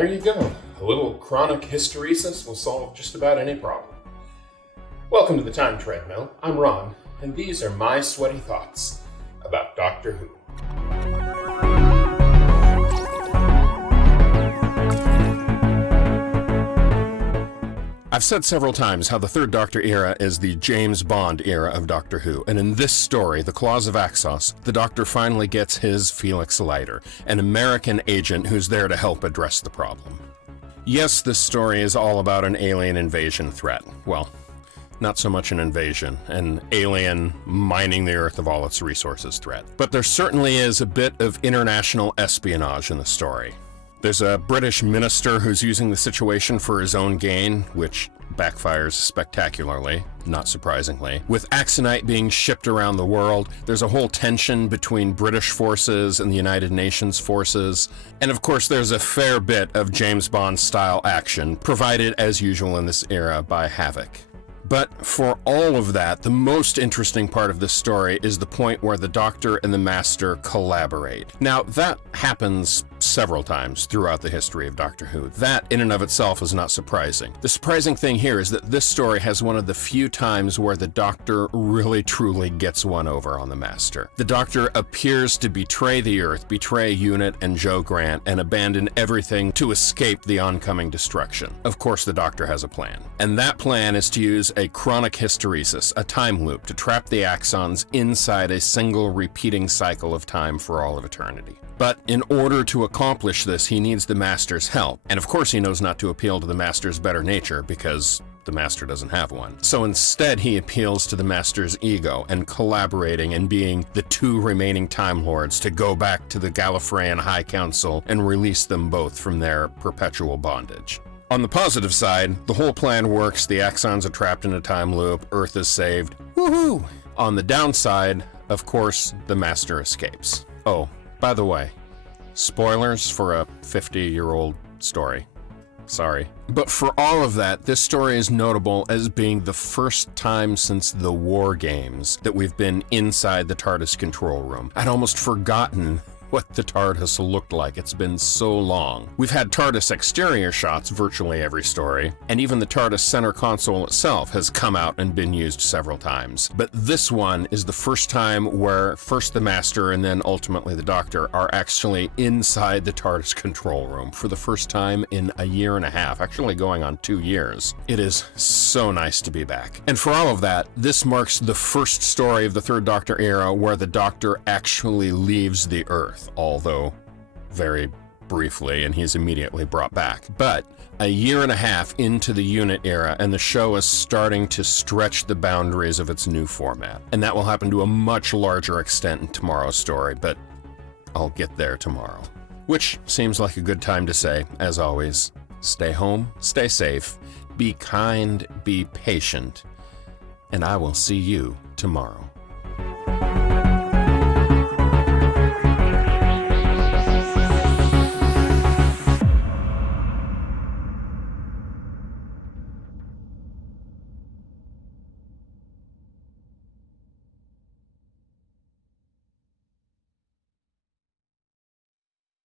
there you go. A little chronic hysteresis will solve just about any problem. Welcome to the Time Treadmill. I'm Ron, and these are my sweaty thoughts about Doctor Who. I've said several times how the Third Doctor era is the James Bond era of Doctor Who, and in this story, The Claws of Axos, the Doctor finally gets his Felix Leiter, an American agent who's there to help address the problem. Yes, this story is all about an alien invasion threat. Well, not so much an invasion, an alien mining the Earth of all its resources threat. But there certainly is a bit of international espionage in the story. There's a British minister who's using the situation for his own gain, which backfires spectacularly, not surprisingly. With Axonite being shipped around the world, there's a whole tension between British forces and the United Nations forces. And of course, there's a fair bit of James Bond-style action, provided as usual in this era by Havoc. But for all of that, the most interesting part of this story is the point where the Doctor and the Master collaborate. Now, that happens several times throughout the history of Doctor Who. That, in and of itself, is not surprising. The surprising thing here is that this story has one of the few times where the Doctor really truly gets one over on the Master. The Doctor appears to betray the Earth, betray UNIT and Joe Grant, and abandon everything to escape the oncoming destruction. Of course, the Doctor has a plan. And that plan is to use a chronic hysteresis, a time loop, to trap the Axons inside a single repeating cycle of time for all of eternity. But in order to accomplish this, he needs the Master's help. And of course he knows not to appeal to the Master's better nature, because the Master doesn't have one. So instead he appeals to the Master's ego, and collaborating and being the two remaining Time Lords to go back to the Gallifreyan High Council and release them both from their perpetual bondage. On the positive side, the whole plan works, the Axons are trapped in a time loop, Earth is saved. Woohoo! On the downside, of course, the Master escapes. Oh, by the way, spoilers for a 50-year-old story. Sorry. But for all of that, this story is notable as being the first time since the War Games that we've been inside the TARDIS control room. I'd almost forgotten what the TARDIS looked like. It's been so long. We've had TARDIS exterior shots virtually every story, and even the TARDIS center console itself has come out and been used several times. But this one is the first time where first the Master and then ultimately the Doctor are actually inside the TARDIS control room for the first time in a year and a half, actually going on 2 years. It is so nice to be back. And for all of that, this marks the first story of the Third Doctor era where the Doctor actually leaves the Earth. Although very briefly, and he's immediately brought back. But a year and a half into the UNIT era, and the show is starting to stretch the boundaries of its new format. And that will happen to a much larger extent in tomorrow's story, but I'll get there tomorrow. Which seems like a good time to say, as always, stay home, stay safe, be kind, be patient, and I will see you tomorrow.